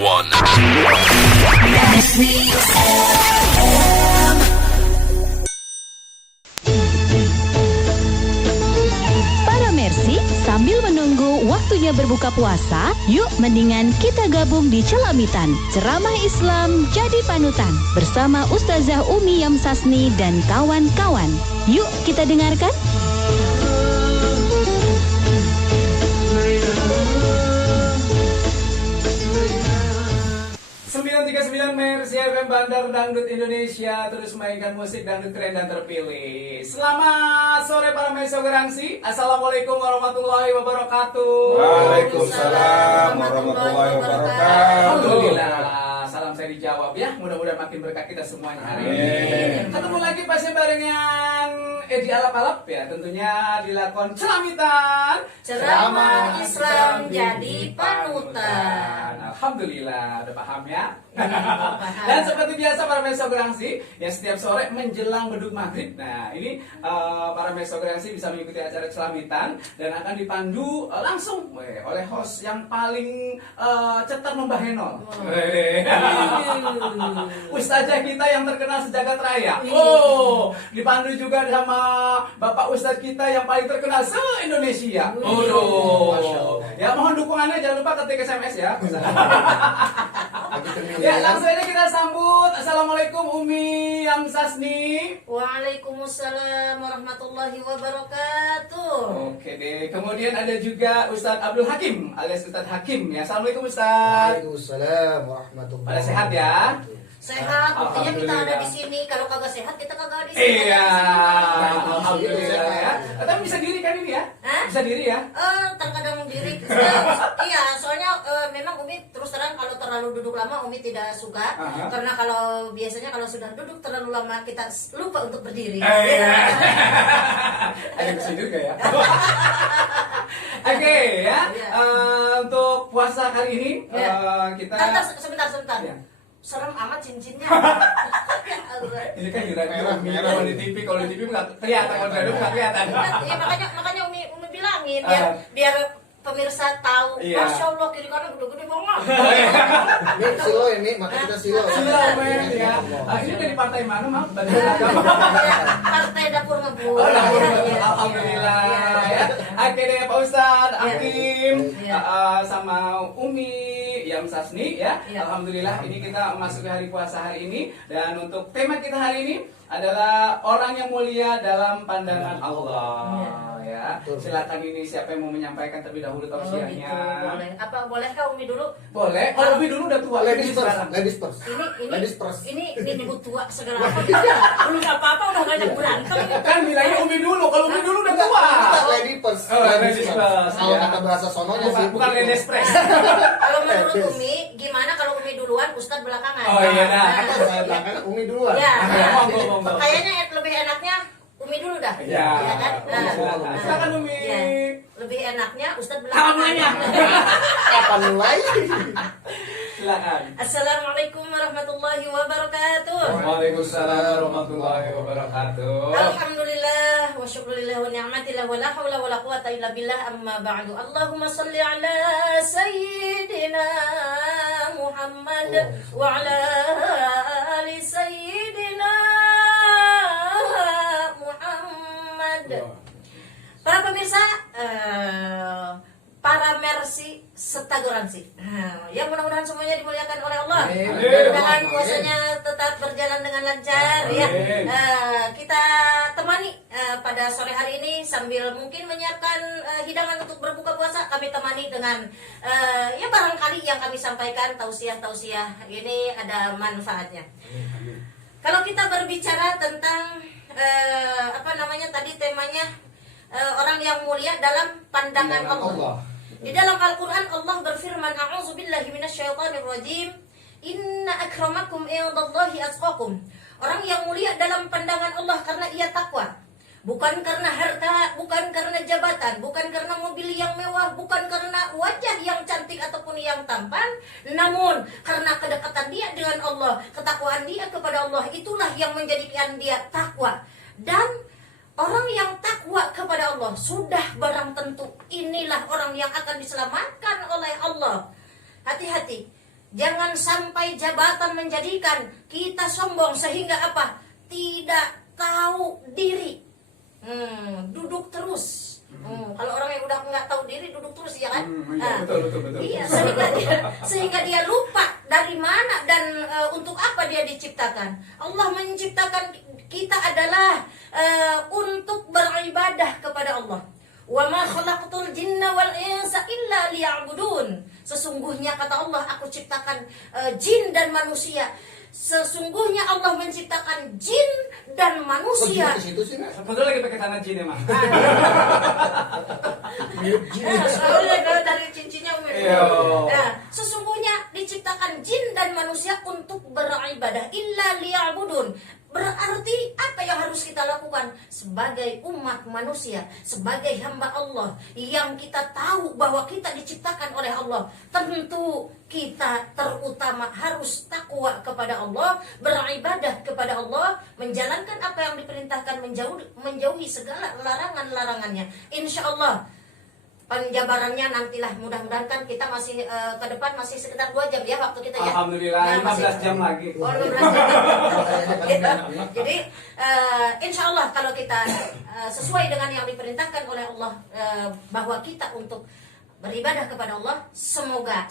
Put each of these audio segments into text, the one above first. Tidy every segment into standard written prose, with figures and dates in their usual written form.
one. Para Mercy, sambil menunggu waktunya berbuka puasa, yuk mendingan kita gabung di Celamitan, ceramah Islam jadi panutan, bersama Ustazah Umi Yamsasni dan kawan-kawan. Yuk kita dengarkan. 939 Mercy FM Bandar Dangdut Indonesia terus mainkan musik dangdut keren dan terpilih. Selamat sore para mesogerangsi. Assalamualaikum warahmatullahi wabarakatuh. Waalaikumsalam warahmatullahi wabarakatuh. Alhamdulillah. Salam saya dijawab ya. Mudah-mudahan makin berkah kita semuanya hari ini. Ketemu lagi pasti barengan Edi Alap-Alap ya. Tentunya dilakukan Celamitan, ceramah Islam jadi panutan. Alhamdulillah, udah paham ya. Dan seperti biasa para mesogerangsi yang setiap sore menjelang beduk maghrib. Nah ini para mesogerangsi bisa mengikuti acara Celamitan dan akan dipandu langsung oleh host yang paling cetar Mbah Henol. Ustazah kita yang terkenal sejagat raya. Oh, dipandu juga sama Bapak Ustadz kita yang paling terkenal se-Indonesia. Ya mohon dukungannya, jangan lupa ketik SMS ya. Ya langsung aja kita sambut. Assalamualaikum Umi Yamsasni. Waalaikumsalam warahmatullahi wabarakatuh. Oke deh. Kemudian ada juga Ustadz Abdul Hakim alias Ustadz Hakim ya. Assalamualaikum Ustadz. Waalaikumsalam warahmatullahi Pada sehat ya? Sehat, buktinya kita ada di sini. Kalau kagak sehat kita kagak di sini. Iya. Alhamdulillah ya. Tapi bisa diri kan ini ya? Bisa diri ya? Terkadang diri. Iya, soalnya memang Umi terus terang kalau terlalu duduk lama Umi tidak suka. Karena kalau biasanya kalau sudah duduk terlalu lama kita lupa untuk berdiri. Ada bisa juga ya. Oke ya. Untuk puasa kali ini kita. Sebentar. Ya. Serem amat cincinnya. Ya Allah. Ini kan merah kalau di TV, kalau di TV nggak kelihatan, kalau di radio nggak kelihatan. Ya, makanya Umi bilangin biar pemirsa tahu. Iya. Masya Allah kiri kanan gede-gede banget. Ini silo ini, maka kita silo. Silo men ya. Ini dari partai mana Mam? Partai Dapur Ngebul. Alhamdulillah ya. Oke deh Pak Ustadz, Hakim, sama Umi Yamsasni ya. Alhamdulillah ini kita memasuki hari puasa hari ini. Dan untuk tema kita hari ini adalah orang yang mulia dalam pandangan Allah ya. Silakan ini siapa yang mau menyampaikan terlebih dahulu tausiahnya. Boleh. Apa bolehkah Umi dulu? Boleh. Kalau Umi dulu udah tua. Ladies first. Ini nyebut tua segala apa. Belum apa-apa udah ngajak berantem. Kan bilangnya Umi dulu. Kalau Umi dulu udah tua. Ladies first. Kalau Ya. kata bahasa sononya sih. Bukan ladies first. Kalau menurut Umi, gimana kalau Umi duluan, Ustadz belakangan? Oh iya nah. Saya belakang Umi duluan. Ya. Monggo. Kayaknya lebih enaknya Umi dulu dah. Ya. Ya kan? Silakan Umi. Ya. Lebih enaknya Ustadz belakangan. Kapan mulai? Silakan. Assalamualaikum warahmatullahi wabarakatuh. Waalaikumsalam warahmatullahi wabarakatuh. Alhamdulillah wa syukurillah wa ni'matillah wa la hawla wa la quwata illa billah amma ba'du. Allahumma salli ala sayyidina Muhammad wa ala ali sayyidina Muhammad. Para pemirsa, para Mercy setagoransi. Yang mudah-mudahan semuanya dimuliakan oleh Allah. Mudah-mudahan puasanya tetap berjalan dengan lancar ya. Kita temani pada sore hari ini sambil mungkin menyiapkan hidangan untuk berbuka puasa. Kami temani dengan ya barangkali yang kami sampaikan tausiah-tausiah ini ada manfaatnya. Kalau kita berbicara tentang tadi temanya orang yang mulia dalam pandangan Allah. Di dalam Al-Quran Allah berfirman, A'udzubillahi minasyaitonirrajim, Inna akramakum indallahi atqakum. Orang yang mulia dalam pandangan Allah karena ia takwa. Bukan karena harta, bukan karena jabatan, bukan karena mobil yang mewah, bukan karena wajah yang cantik ataupun yang tampan, namun karena kedekatan dia dengan Allah, ketakwaan dia kepada Allah, itulah yang menjadikan dia takwa. Dan orang yang takwa kepada Allah sudah barang tentu inilah orang yang akan diselamatkan oleh Allah. Hati-hati. Jangan sampai jabatan menjadikan kita sombong sehingga apa? Tidak tahu diri. Duduk terus. Kalau orang yang udah nggak tahu diri duduk terus, ya kan? Iya, betul. Iya, sehingga dia lupa dari mana dan untuk apa dia diciptakan. Allah menciptakan kita adalah untuk beribadah kepada Allah. Wa ma khalaqtul jinna wal insa illa liya'budun. Sesungguhnya kata Allah, aku ciptakan jin dan manusia. Sesungguhnya Allah menciptakan jin dan manusia. Sebetulnya lagi pakai tanah jin emang. Soalnya kalau dari cincinnya sesungguhnya diciptakan jin dan manusia untuk beribadah. Illa liya'budun. Berarti apa yang harus kita lakukan sebagai umat manusia, sebagai hamba Allah yang kita tahu bahwa kita diciptakan oleh Allah? Tentu kita terutama harus takwa kepada Allah, beribadah kepada Allah, menjalankan apa yang diperintahkan, menjauhi segala larangan-larangannya. Insya Allah penjabarannya nantilah, mudah-mudahan kan kita masih ke depan masih sekitar 2 jam ya waktu kita ya. Alhamdulillah, Ya, 15 jam lagi. 15 jam. Jadi insya Allah kalau kita sesuai dengan yang diperintahkan oleh Allah, bahwa kita untuk beribadah kepada Allah, semoga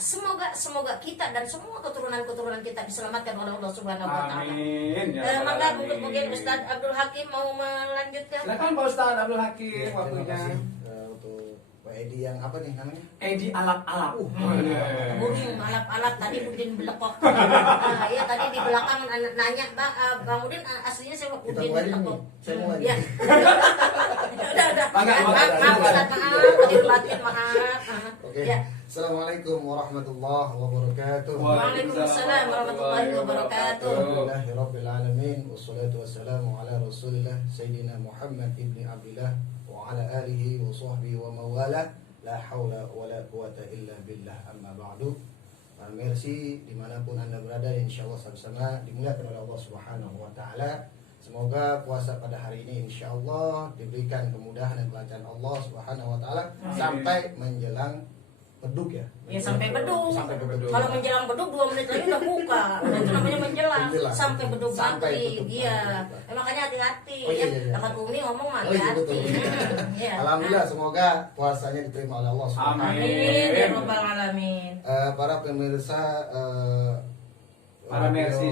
kita dan semua keturunan kita diselamatkan oleh Allah Subhanahu wa taala. Amin. Maka mungkin Ustaz Abdul Hakim mau melanjutkan. Silakan Pak Ustaz Abdul Hakim Terima waktunya. kasih untuk Pak Edi yang apa nih namanya? Edi alap-alap. Budin alap-alap tadi Budin belekok. Iya tadi di belakang nanya Bang Udin aslinya saya Kita Udin mulai belekok. nih. Saya mulai. Iya. Udah. Maaf, Ustaz, maaf. Tadi batin maaf. Oke. Ya. Assalamualaikum warahmatullahi wabarakatuh. Waalaikumsalam warahmatullahi wabarakatuh. Alhamdulillahirabbil alamin wassalatu wassalamu ala Rasulillah Sayyidina Muhammad ibni Abdillah wa ala alihi wa sahbihi wa mawala. La haula wa la quwata illa billah, amma ba'du. Para merci dimanapun Anda berada, insyaallah sama-sama dimuliakan oleh Allah Subhanahu wa taala. Semoga puasa pada hari ini insyaallah diberikan kemudahan dan kelancaran Allah Subhanahu wa taala sampai menjelang beduk ya. Ya sampai beduk. Sampai ke beduk. Kalau menjelang beduk 2 menit lagi udah buka. Nah, itu namanya menjelang. Sampai beduk Sampai maghrib. beduk Iya. maghrib. Makanya hati-hati Oh, iya, ya. iya. Akan Umi ngomong mah Oh, iya, hati-hati. betul. Iya. Alhamdulillah, semoga puasanya diterima oleh Allah Subhanahu wa taala. Amin ya rabbal alamin. Para pemirsa Para merci,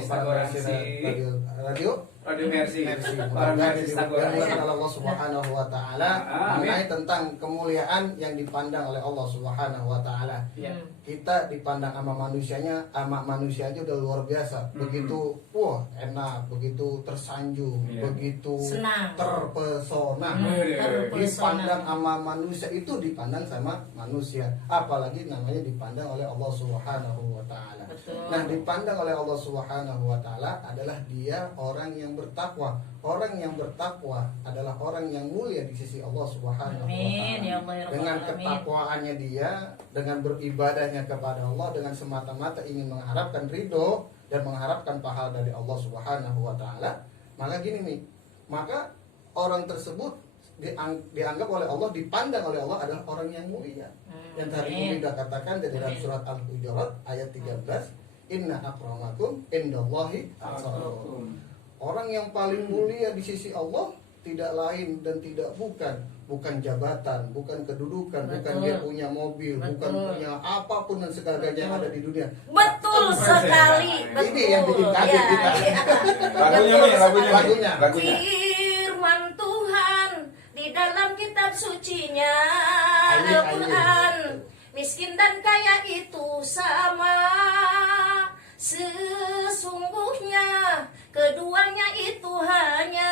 radio Radio Mercy. para Para merci Mercy dimuliakan oleh Allah Subhanahu wa taala, Amin. mengenai tentang kemuliaan yang dipandang oleh Allah Subhanahu wa taala. Iya. Kita dipandang sama manusianya aja udah luar biasa. Begitu wah enak, begitu tersanjung, Iya. begitu Senang. terpesona. Dipandang sama manusia itu dipandang sama manusia, apalagi namanya dipandang oleh Allah Subhanahu wa taala. Betul. Nah, dipandang oleh Allah Subhanahu wa taala adalah dia orang yang bertakwa. Orang yang bertakwa adalah orang yang mulia di sisi Allah Subhanahu wa Amin ya taala. Allah ya rabbal Dengan alamin. ketakwaannya dia, dengan beribadahnya kepada Allah, dengan semata-mata ingin mengharapkan ridho dan mengharapkan pahala dari Allah Subhanahu wa taala, maka gini nih, maka orang tersebut dianggap oleh Allah, dipandang oleh Allah adalah orang yang mulia. Yang tadi Umi sudah katakan dari dalam surat Al-Hujurat ayat 13, inna akramakum indallahi atqakum. Orang yang paling mulia di sisi Allah tidak lain dan tidak bukan jabatan, bukan kedudukan, bukan dia punya mobil, bukan punya apapun dan segalanya yang ada di dunia. Betul sekali. Betul. Ini yang bikin kaget kita. Lagunya. Firman Tuhan di dalam kitab sucinya Ayat. Al-Quran, miskin dan kaya itu sama, sesungguhnya keduanya itu hanya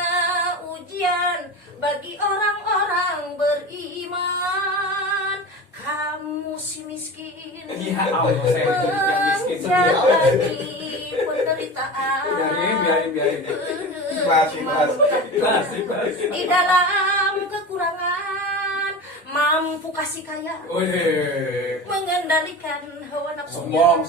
ujian bagi orang-orang beriman. Kamu si miskin Iya, Allah, saya juga miskin. menjalani penderitaan Biarin. Ikhlas. di dalam kekurangan, mampu kasih kaya, Wih. mengendalikan hawa nafsu. Sombong.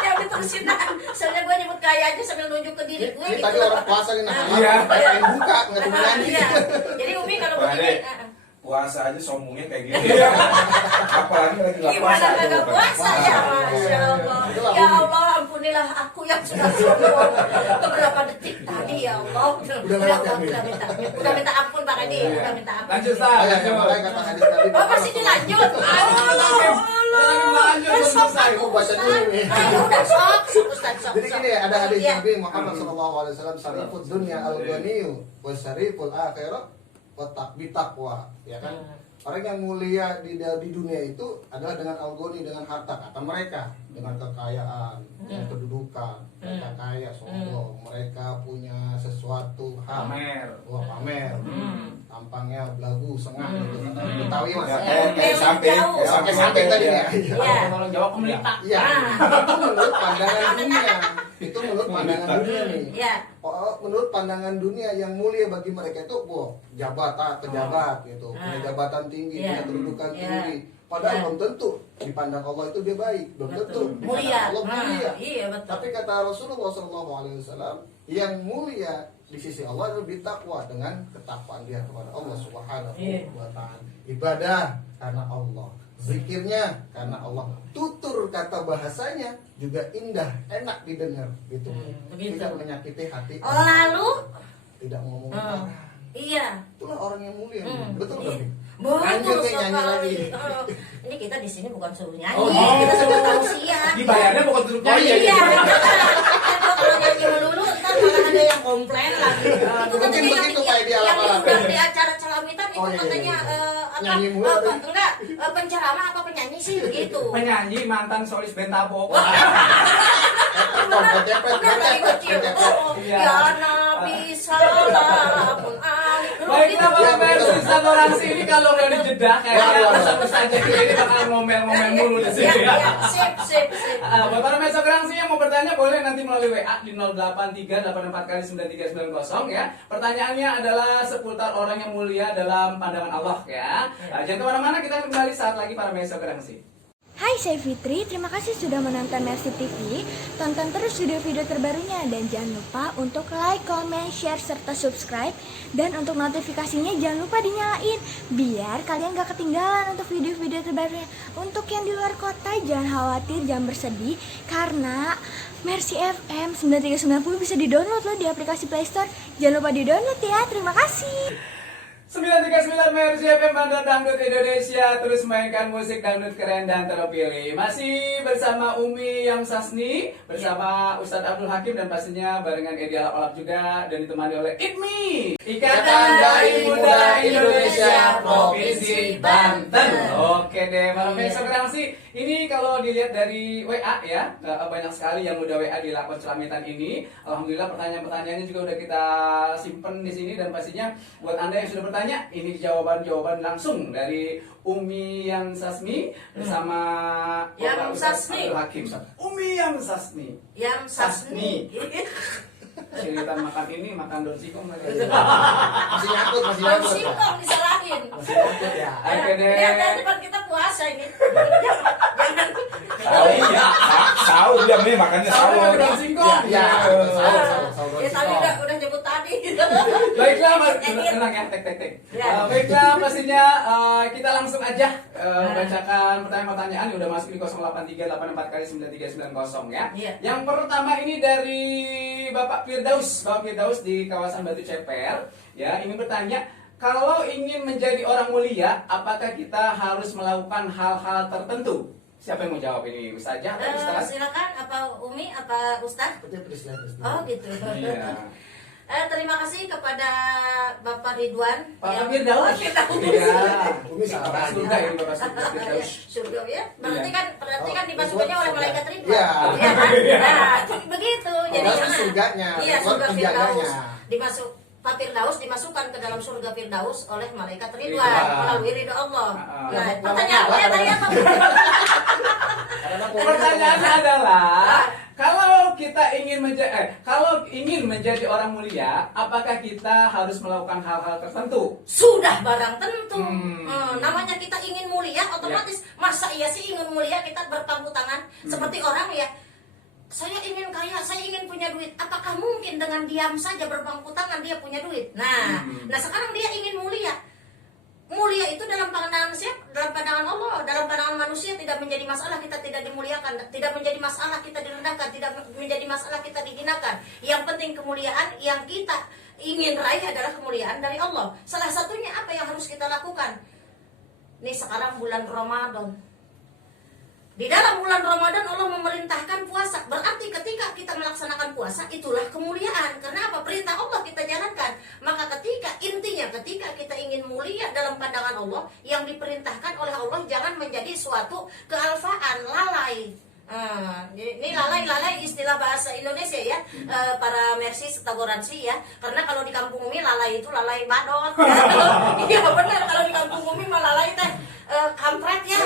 Ya diterusin dah. Soalnya gue nyebut kaya aja sambil nunjuk ke diri gue Ini gitu. tadi orang puasa nih, Iya. pengen buka nggak berani. Iya. Jadi Umi kalau begini puasa aja sombongnya kayak gitu. Apalagi lagi nggak puasa gimana aja kagak bukan. puasa ya, Masya aku yang sudah sombong beberapa detik tadi ya Allah. Udah minta ampun Pak Edi, udah minta ampun. Lanjut Ustaz. Makanya kata hadis tadi. Oh masih dilanjut. Udah sok Ustaz. Jadi gini ya, ada hadis Nabi Muhammad SAW, syarifud dunya al-ghaniyu wa syariful akhirah wa bitaqwa, ya kan? Orang yang mulia di dunia itu adalah dengan al-ghani, dengan harta, kata mereka, dengan kekayaan, dengan kedudukan. Mereka kaya, sombong, mereka punya sesuatu Pamer. Wah, pamer. Tampangnya belagu, sengah gitu kata Betawi Mas. Sampai tadi ya. Tolong jawab pemerintah. Iya. Itu menurut pandangan dunia. Itu menurut pandangan dunia nih. Iya. Menurut pandangan dunia yang mulia bagi mereka itu pejabat gitu, punya jabatan tinggi, punya kedudukan tinggi. Padahal belum tentu di pandang Allah itu dia baik, belum tentu di pandang Allah mulia. Iya betul. Tapi kata Rasulullah SAW, yang mulia di sisi Allah itu bertakwa dengan ketakwaan dia kepada Allah Subhanahu wa Ta'ala. Ibadah karena Allah, zikirnya karena Allah, tutur kata bahasanya juga indah, enak didengar gitu. Tidak menyakiti hati. Lalu Tidak ngomong parah. iya. Itulah orang yang mulia. Betul Iya. kan? Betul Lanjut, nyanyi lagi. sekali. Ini kita di sini bukan suruh nyanyi, kita suruh tausiah. Dibayarnya bukan untuk nyanyi. Iya. Kalau nyanyi melulu, ntar malah ada yang komplain lagi. Itu Mungkin katanya begitu, Pak Edi, yang ala-ala. diundang di acara celamitan itu katanya Nyanyi mulu, enggak penceramah apa penyanyi sih begitu. Penyanyi mantan solis band Tabok. Benar dari kecil. Ya Nabi salamun alaikum. Baiklah para versi toleransi ini kalau udah dijeda kayaknya pesan-pesan jadi ini bakal ngomel-ngomel mulu di sini ya. Sip. Buat para versi toleransi yang mau bertanya boleh nanti melalui WA di 08384 ya. Pertanyaannya adalah seputar orang yang mulia dalam pandangan Allah ya. Jangan kemana-mana, kita akan kembali saat lagi para versi toleransi. Hai, saya Fitri. Terima kasih sudah menonton Mercy TV. Tonton terus video-video terbarunya dan jangan lupa untuk like, comment, share, serta subscribe. Dan untuk notifikasinya jangan lupa dinyalain biar kalian gak ketinggalan untuk video-video terbarunya. Untuk yang di luar kota jangan khawatir, jangan bersedih karena Mercy FM 9390 bisa di-download loh di aplikasi Play Store. Jangan lupa di-download ya. Terima kasih. 939 Mercy FM Bandar Dangdut Indonesia terus mainkan musik dangdut keren dan terpilih. Masih bersama Umi Yang Sasni, bersama Ustadz Abdul Hakim dan pastinya barengan Edi Alap-Alap juga dan ditemani oleh IDMI, Ikatan Dai Muda Indonesia Provinsi Banten. Oke deh, para pemirsa ini kalau dilihat dari WA ya, banyak sekali yang udah WA di lakon celamitan ini. Alhamdulillah pertanyaan-pertanyaannya juga udah kita simpen di sini dan pastinya buat Anda yang sudah bertanya, ini jawaban-jawaban langsung dari Umi Yang Sasmi bersama Bapak Ustadz Abdul Hakim. Umi Yang Sasmi. Yang Sasmi. Cerita makan ini, makan daun singkong lagi. Masih nyangkut. Singkong disalahin. Masih nyangkut ya. Oke deh. Lihat dari depan kita puasa ini. Jangan. Iya. Sahur dia nih makannya sahur. Daun singkong. Iya. Ya tadi udah nyebut tadi. Baiklah, Mas. Tenang ya, tek. Baiklah, pastinya kita langsung aja bacakan pertanyaan-pertanyaan yang udah masuk di 08384 ya. Yang pertama ini dari Bapak Firdaus di kawasan Batu Ceper. Ya, ingin bertanya, kalau ingin menjadi orang mulia, apakah kita harus melakukan hal-hal tertentu? Siapa yang mau jawab ini? Ustazah atau Ustaz? Silakan, apa Umi, apa Ustaz? Oh gitu. Iya. Terima kasih kepada Bapak Ridwan. Pak Firdaus. Iya. Umi salah. Surga ini Bapak Firdaus. Surga ya. Berarti kan dimasukannya oleh malaikat Ridwan. Iya. Iya kan? Nah, begitu. Jadi surganya. iya, surga Firdaus. Penjaganya. Pak Firdaus dimasukkan ke dalam surga Firdaus oleh malaikat Ridwan melalui ridho Allah. Nah, pertanyaannya tadi apa? Pertanyaannya adalah, kalau ingin menjadi orang mulia, apakah kita harus melakukan hal-hal tertentu? Sudah barang tentu. Namanya kita ingin mulia, otomatis masa iya sih ingin mulia kita berpangku tangan seperti orang ya. Saya ingin kaya, saya ingin punya duit. Apakah mungkin dengan diam saja berpangku tangan dia punya duit? Nah sekarang dia ingin mulia. mulia itu dalam pandangan siapa? Dalam pandangan Allah, dalam pandangan manusia tidak menjadi masalah kita tidak dimuliakan, tidak menjadi masalah kita direndahkan, tidak menjadi masalah kita dihinakan. Yang penting kemuliaan yang kita ingin raih adalah kemuliaan dari Allah. Salah satunya apa yang harus kita lakukan? Nih sekarang bulan Ramadan. Di dalam bulan Ramadan Allah memerintahkan puasa. Berarti ketika kita melaksanakan puasa itulah kemuliaan. Karena apa? Perintah Allah kita jalankan. Maka ketika kita ingin mulia dalam pandangan Allah, yang diperintahkan oleh Allah jangan menjadi suatu kealfaan, lalai. Ini lalai istilah bahasa Indonesia ya, para mercy setagoransi ya. Karena kalau di kampung Umi lalai itu lalai badot. Iya benar, kalau di kampung Umi mah lalai teh kampret ya.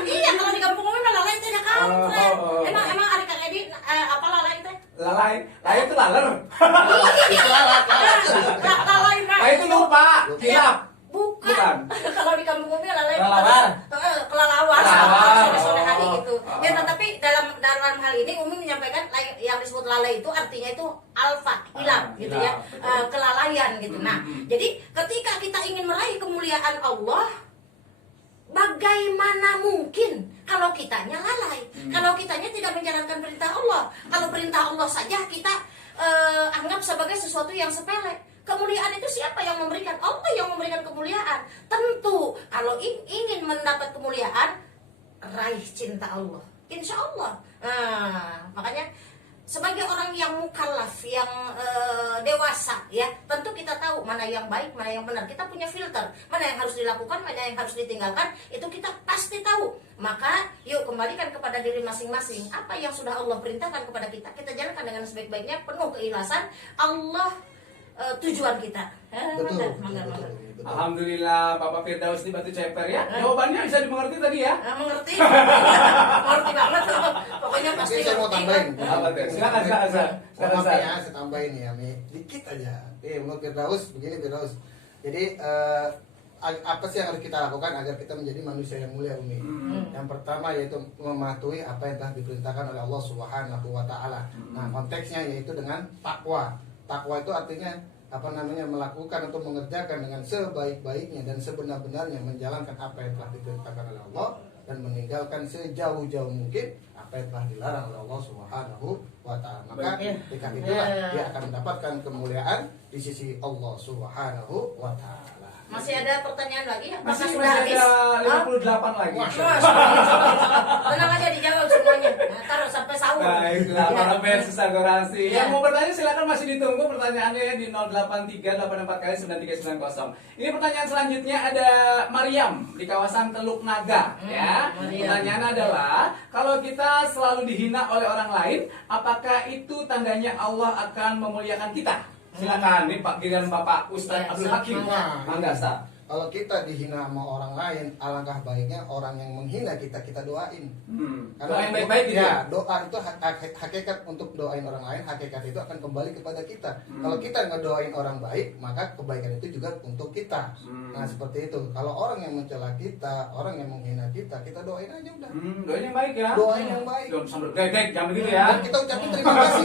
Iya, kalau di kampung Umi mah lalai teh kampret. Emang hari Kang Edi apa lalai teh? Lalai itu laler. Lalai mah. Itu lupa, hilap. Bukan. Kalau di kampung Umi lalai Kelelawar. sore hari gitu. Ya tetapi dalam hal ini Umi menyampaikan yang disebut lalai itu artinya itu alfa, hilap gitu ya. Kelalaian gitu. Nah, jadi ketika kita ingin meraih kemuliaan Allah, bagaimana mungkin kalau kitanya lalai? Kalau kitanya tidak menjalankan perintah Allah. Kalau perintah Allah saja kita anggap sebagai sesuatu yang sepele. Kemuliaan itu siapa yang memberikan? Allah yang memberikan kemuliaan. Tentu kalau ingin mendapat kemuliaan, raih cinta Allah. Insya Allah. Makanya sebagai orang yang mukallaf, yang dewasa, ya tentu kita tahu mana yang baik, mana yang benar. Kita punya filter, mana yang harus dilakukan, mana yang harus ditinggalkan. Itu kita pasti tahu. Maka yuk kembalikan kepada diri masing-masing. Apa yang sudah Allah perintahkan kepada kita, kita jalankan dengan sebaik-baiknya, penuh keikhlasan. Allah tujuan kita. Betul. Alhamdulillah Bapak Firdaus di Batu Ceper ya. Jawabannya bisa dimengerti tadi ya? Mengerti. Mengerti banget. Pokoknya pasti. Mungkin saya mau tambahin. Silakan. Maaf ya, saya tambahin ya, dikit aja. Menurut Firdaus begini Firdaus. Jadi apa sih yang harus kita lakukan agar kita menjadi manusia yang mulia, Umi? Yang pertama yaitu mematuhi apa yang telah diperintahkan oleh Allah Subhanahu wa taala. Nah, konteksnya yaitu dengan takwa. Takwa itu artinya melakukan atau mengerjakan dengan sebaik-baiknya dan sebenar-benarnya, menjalankan apa yang telah diperintahkan oleh Allah dan meninggalkan sejauh-jauh mungkin apa yang telah dilarang oleh Allah Subhanahu wa taala. Maka ketika itulah dia akan mendapatkan kemuliaan di sisi Allah Subhanahu wa taala. Masih ada pertanyaan lagi? Masih ada 58 lagi. Tenang aja dijawab semuanya. Taruh sampai sahur. Baiklah, para versus agorasi. Yang mau bertanya silakan, masih ditunggu pertanyaannya ya di 083 844 9390. Ini pertanyaan selanjutnya ada Mariam di kawasan Teluk Naga ya. Pertanyaan adalah, kalau kita selalu dihina oleh orang lain, apakah itu tandanya Allah akan memuliakan kita? Silakan nih Pak Giliran Bapak Ustadz Abdul Hakim. Mangga, Ustaz. Kalau kita dihina sama orang lain, alangkah baiknya orang yang menghina kita doain. Doa yang baik-baik gitu ya. Doa itu hakikat untuk doain orang lain, hakikat itu akan kembali kepada kita. Kalau kita ngedoain orang baik, maka kebaikan itu juga untuk kita. Nah seperti itu. Kalau orang yang mencela kita, orang yang menghina kita doain aja udah. Doain yang baik ya. Doain yang baik. Jangan sambil gek-gek, jangan begitu ya. Dan kita ucapin terima kasih.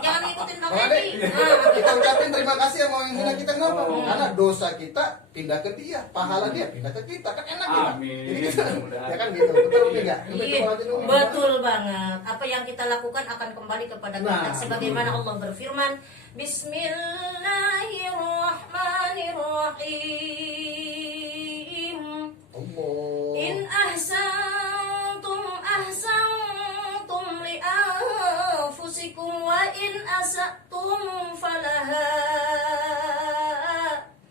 Jangan ngikutin Bang Edi. Kita ucapin terima kasih sama yang menghina kita, kenapa? Karena dosa kita pindah ke dia, pahala dia pindah ke kita, kan enak kita. Jadi kita, ya kan gitu, betul enggak? Iya, betul banget. Apa yang kita lakukan akan kembali kepada kita. Sebagaimana Allah berfirman, Bismillahirrahmanirrahim. In ahsantum li anfusikum wa in asatum falaha.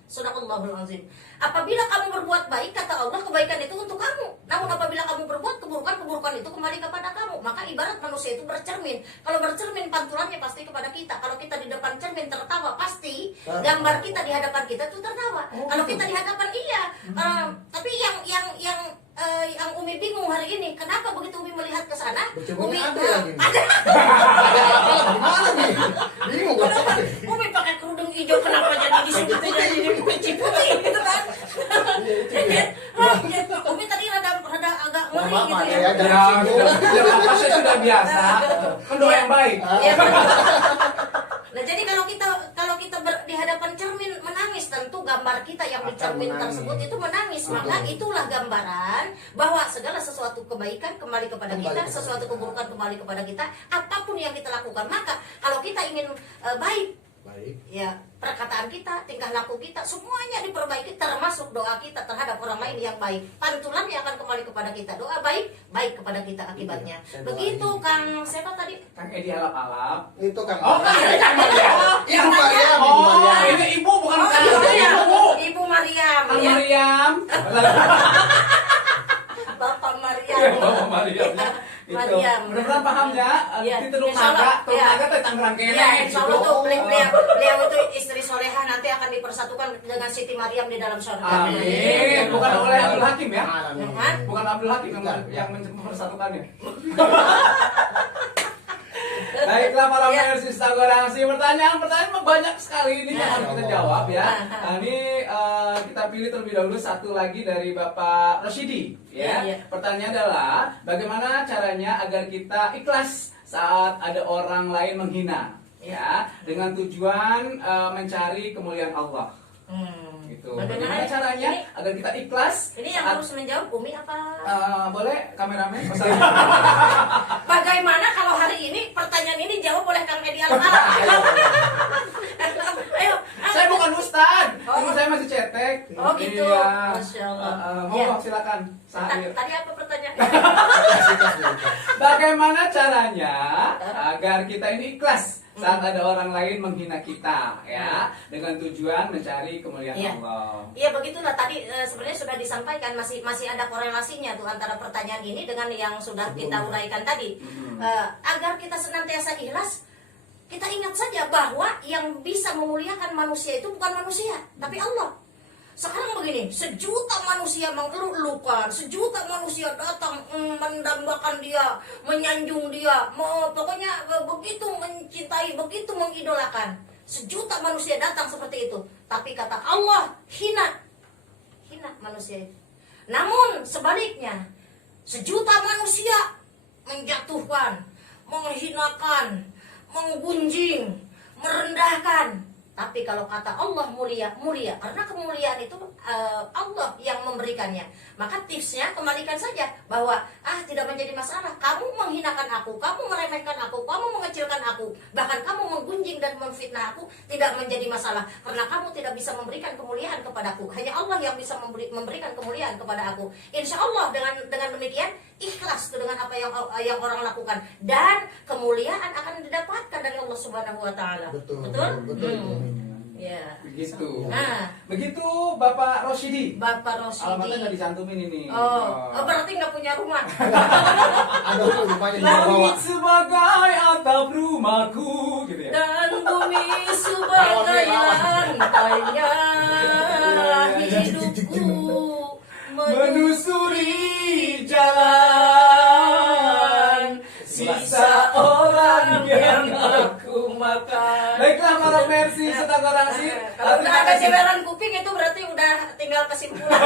Sadaqallahul azim. Apabila kamu berbuat baik, kata Allah, kebaikan itu untuk kamu. Namun apabila kamu berbuat keburukan itu kembali kepada kamu. Maka ibarat manusia itu bercermin. Kalau bercermin, pantulannya pasti kepada kita. Kalau kita di depan cermin tertawa, pasti gambar kita di hadapan kita itu tertawa. Kalau kita di hadapan tapi yang Umi bingung hari ini, kenapa begitu Umi melihat ke sana? Umi ada gimana nih? Bingung. Umi pakai kerudung hijau, kenapa jadi di situ jadi peci putih gitu kan? Umi tadi rada agak ngeri gitu ya. Ya, pasti sudah biasa. Kan doa yang baik. Nah jadi kalau kita di hadapan cermin menangis, tentu gambar gambar kita yang Akan dicermin menangis. tersebut itu menangis. Maka itulah gambaran bahwa segala sesuatu kebaikan kembali kepada Kembali kita, kepada sesuatu kita. keburukan kembali kepada kita. Apapun yang kita lakukan, maka kalau kita ingin baik, ya perkataan kita, tingkah laku kita, semuanya diperbaiki, termasuk doa kita terhadap orang lain yang baik. Pantulannya akan kembali kepada kita. Doa baik, baik kepada kita akibatnya. Iya, Begitu Kang siapa tadi? Kang Edi alap-alap. Itu kan. Oh, Kang Edi Mariam. Ibu Mariam, Ibu Oh, Mariam. ini ibu bukan Oh, Kang Ibu Edi, Mariam. ibu. Ibu Mariam. Kang Ya. Mariam. Bapak Mariam. Ya, Bapak Mariam. Itu. Mariam. Mudah-mudahan paham ya. Iya. Di Teluk Insya Allah, Naga, Teluk iya. Naga teh Tangerang kene. Ya, insya Allah gitu. tuh beliau itu istri solehah, nanti akan dipersatukan dengan Siti Mariam di dalam surga. Amin. Bukan oleh Abdul Hakim ya. Amin. Bukan Abdul Hakim Bukan. yang mempersatukannya. Baiklah para Ya. pendengar Instagramasi, pertanyaan mah banyak sekali ini yang Ya. harus kita jawab ya. Nah. Nah, ini kita pilih terlebih dahulu satu lagi dari Bapak Rosyidi ya. Ya. Pertanyaan adalah bagaimana caranya agar kita ikhlas saat ada orang lain menghina ya, dengan tujuan mencari kemuliaan Allah. Gitu. Bagaimana caranya Ini- agar kita ikhlas? Ini yang saat- harus menjawab Umi apa? boleh kameramen? Bagaimana kalau hari ini pertanyaan ini dijawab oleh Kang Edi Almara? Ayo. Saya bukan ustad, Oh. ilmu saya masih cetek. Oh, gitu. Iya. Masya Allah. Monggo Ya. silakan. Sahir. Tadi apa pertanyaan? Bagaimana caranya agar kita ini ikhlas saat ada orang lain menghina kita ya, dengan tujuan mencari kemuliaan Iya. Allah. Iya begitulah tadi sebenarnya sudah disampaikan, masih ada korelasinya tuh antara pertanyaan ini dengan yang sudah kita uraikan tadi. Agar kita senantiasa ikhlas, kita ingat saja bahwa yang bisa memuliakan manusia itu bukan manusia, tapi Allah. Sekarang begini, sejuta manusia mengeluh-elukan, sejuta manusia datang mendambakan dia, menyanjung dia, pokoknya begitu mencintai, begitu mengidolakan. Sejuta manusia datang seperti itu, tapi kata Allah, hina manusia itu. Namun sebaliknya, sejuta manusia menjatuhkan, menghinakan, menggunjing, merendahkan. Tapi kalau kata Allah mulia, karena kemuliaan itu Allah yang memberikannya. Maka tipsnya kembalikan saja bahwa tidak menjadi masalah. Kamu menghinakan aku, kamu meremehkan aku, kamu mengecilkan aku, bahkan kamu menggunjing dan memfitnah aku, tidak menjadi masalah. Karena kamu tidak bisa memberikan kemuliaan kepadaku. Hanya Allah yang bisa memberikan kemuliaan kepada aku. Insya Allah dengan demikian ikhlas tuh dengan apa yang orang lakukan, dan kemuliaan akan didapatkan dari Allah Subhanahu Wa Taala. Betul. Ya. Begitu. Nah, Begitu Bapak Rosyidi. Bapak Alamatnya nggak Rosyidi. dicantumin ini. Oh, berarti nggak punya rumah. Ada tuh rumahnya di bawah. Langit sebagai atap rumahku, gitu ya. Dan bumi sebagai lantainya, hidupku Menusuri jalan sisa orang yang aku makan. Baiklah para Mercy serta Korangsi. Kalau udah Terima ada kasih. jeweran kuping itu berarti udah tinggal kesimpulan.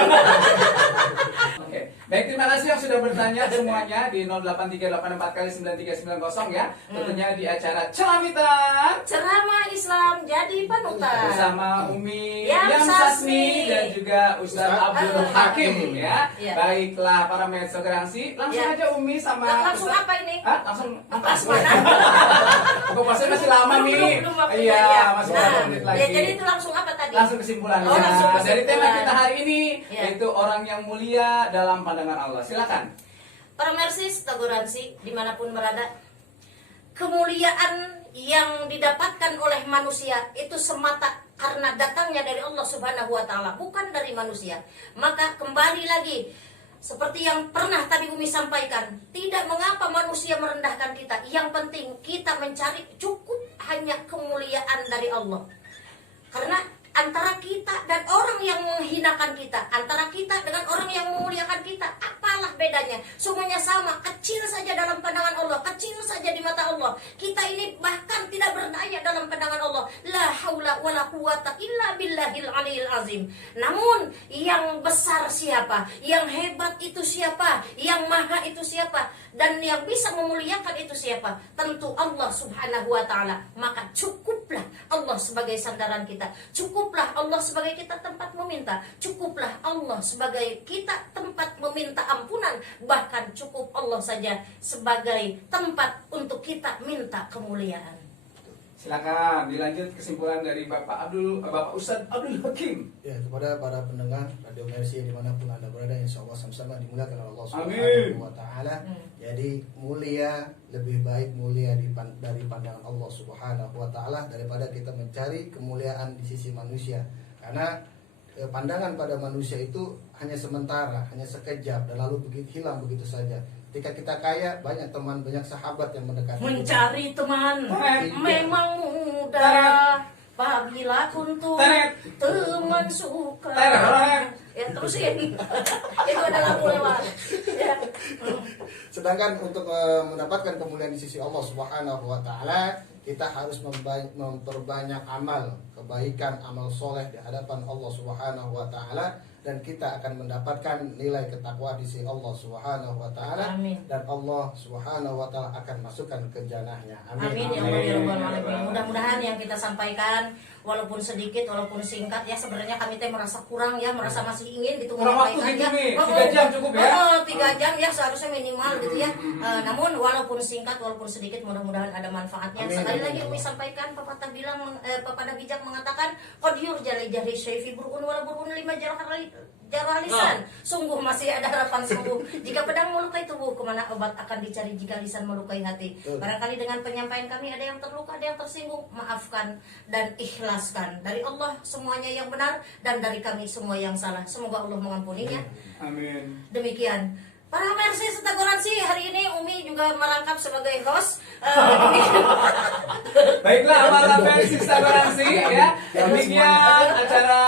Oke, baik, terima kasih yang sudah bertanya semuanya di 083844 ya. Tentunya di acara Celamitan Ceramah Islam jadi panutan. bersama Umi Yang Sasmi Sasmi dan juga Ustaz Abdul Hakim ya. Iya. Baiklah para Mercy Korangsi, langsung Iya. aja Umi sama Langsung Ustaz. apa ini? Langsung Pas mana? Buku pasnya masih lama nih. Belum waktunya, Iya, ya. masih Nah, beberapa menit lagi. ya, jadi itu langsung apa tadi? Langsung kesimpulannya. Oh, langsung Dari tema kesimpulan. kita hari ini Ya. yaitu orang yang mulia dalam pandangan Allah. Silakan. Para Mersis, toleransi dimanapun berada, kemuliaan yang didapatkan oleh manusia itu semata karena datangnya dari Allah Subhanahu Wa Taala, bukan dari manusia. Maka kembali lagi seperti yang pernah tadi Umi sampaikan, tidak mengapa manusia merendahkan kita. Yang penting kita mencari cukup hanya kemuliaan dari Allah. Karena antara kita dan orang yang menghinakan kita, antara kita dengan orang yang memuliakan kita, apalah bedanya? Semuanya sama, kecil saja dalam pandangan Allah, kecil saja di mata Allah. Kita ini bahkan tidak layak dalam pandangan Allah. La haula wala quwata illa billahil aliyil azim. Namun yang besar siapa? Yang hebat itu siapa? Yang maha itu siapa? Dan yang bisa memuliakan itu siapa? Tentu Allah Subhanahu wa taala. Maka cukuplah Allah sebagai sandaran kita. Cukuplah Allah sebagai kita tempat meminta. Cukuplah Allah sebagai kita tempat meminta ampunan. Bahkan cukup Allah saja sebagai tempat untuk kita minta kemuliaan. Silakan dilanjut kesimpulan dari Bapak Ustadz Abdul Hakim. Ya, kepada para pendengar Radio Mercy dimanapun Anda berada, insya Allah sama-sama dimuliakan oleh Allah Amin. Subhanahu wa Ta'ala. Jadi mulia, lebih baik mulia dari pandangan Allah Subhanahu wa Ta'ala daripada kita mencari kemuliaan di sisi manusia. Karena pandangan pada manusia itu hanya sementara, hanya sekejap dan lalu hilang begitu saja. Ketika kita kaya, banyak teman, banyak sahabat yang mendekati kita. Mencari teman memang mudah apabila kuntum teman suka. Ya terusin. Itu adalah lewat. Ya. Sedangkan untuk mendapatkan kemuliaan di sisi Allah Subhanahu wa Ta'ala, kita harus memperbanyak amal kebaikan, amal soleh di hadapan Allah Subhanahu wa Ta'ala, dan kita akan mendapatkan nilai ketakwaan di sisi Allah Subhanahu wa Ta'ala. Amin. Dan Allah Subhanahu wa Ta'ala akan masukkan ke jannahnya. Amin ya Allah ya Rabbal Alamin. Mudah-mudahan yang kita sampaikan walaupun sedikit, walaupun singkat, ya sebenarnya kami teh merasa kurang ya, merasa masih ingin gitu Kurang waktu menyampaikan gitu ya. nih, 3 jam cukup ya? 3 jam ya seharusnya minimal gitu ya. Namun walaupun singkat, walaupun sedikit, mudah-mudahan ada manfaatnya. Amin, Sekali amin, lagi ya Umi Allah. sampaikan, pepatah bilang, pepatah bijak mengatakan, qadyur jari syaifi burun wala burun lima jarah lisan. Sungguh masih ada harapan sembuh. Jika pedang melukai tubuh, kemana obat akan dicari jika lisan melukai hati. Barangkali dengan penyampaian kami ada yang terluka, ada yang tersinggung, maafkan dan ikhlaskan. Dari Allah semuanya yang benar, dan dari kami semua yang salah. Semoga Allah mengampuninya. Amin. Demikian. Para Mercy Setagoransi, hari ini Umi juga merangkap sebagai host. Baiklah, para versi Stagoransi ya. Demikian acara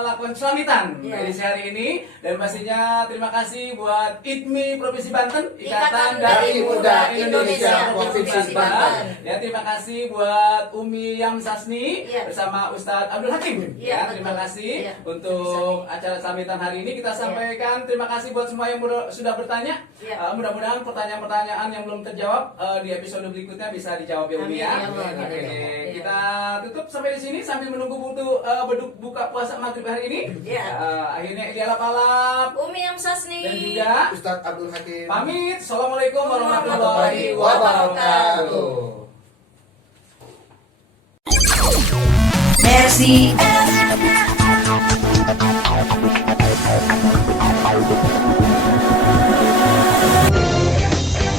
lakon selamitan edisi hari ini, dan pastinya terima kasih buat IDMI Provinsi Banten, Ikatan Dai Muda Indonesia Provinsi Banten. Ya, terima kasih buat Umi Yam Sasni bersama Ustadz Abdul Hakim. Ya, terima kasih untuk acara selamitan hari ini kita sampaikan. Terima kasih buat semua yang sudah bertanya. Mudah-mudahan pertanyaan-pertanyaan yang belum terjawab di episode berikutnya bisa dijawab ya Umi ya. Oke, kita tutup sampai di sini sambil menunggu buka puasa maghrib hari ini. Akhirnya Elia Lapalap, Umi Yam Sasni, dan juga Ustadz Abdul Hakim pamit. Assalamualaikum warahmatullahi wabarakatuh. Mercy.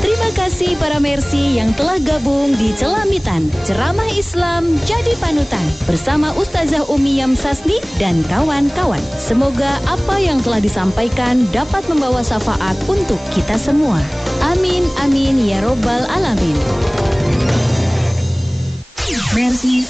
Terima kasih para Mercy yang telah gabung di Celamitan, ceramah Islam jadi panutan bersama Ustazah Umi Yam Sasni dan kawan-kawan. Semoga apa yang telah disampaikan dapat membawa syafaat untuk kita semua. Amin amin ya robbal alamin. Mercy.